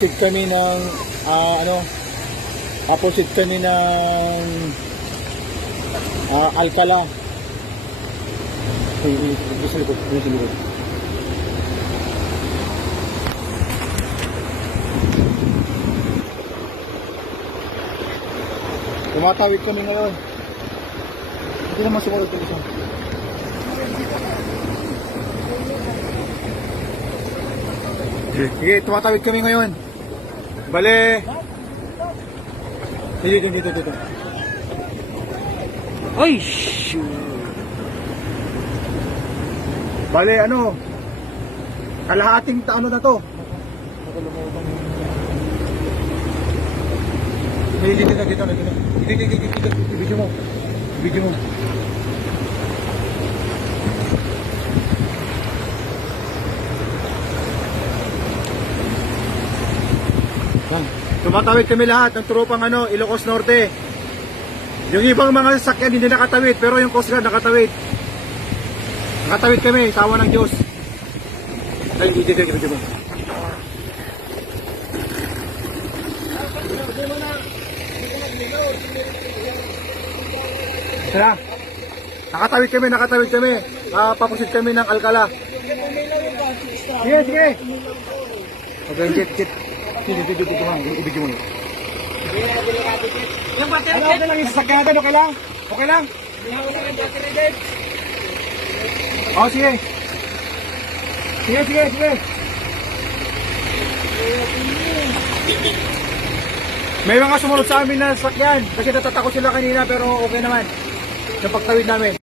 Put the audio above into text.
Kami ng opposite kami ng Alcala. Sa likod. Tumatawid kami ngayon. Hindi naman sumunod ko isa. Sige, tumatawid kami ngayon. Bale. Dito. Ay, shoot. Bale, kalahating taon na to. Dito. Ibigyo mo. Tumatawid kami lahat ng tropang Ilocos Norte. Yung ibang mga sasakyan hindi nakatawid, pero yung Coast Guard nakatawid. Nakatawid kami, tawa ng Diyos. Ay, dito mo. Tara. Nakatawid kami. Papusit kami ng Alcala. Sige. Okay, jet. Dito mo. Ibigyo mo. Yung battery Okay lang yung sasakyan natin, okay lang? Oh, sige. May mga sumunod sa amin na sasakyan kasi natatakot sila kanina pero okay naman sa pagtawid namin.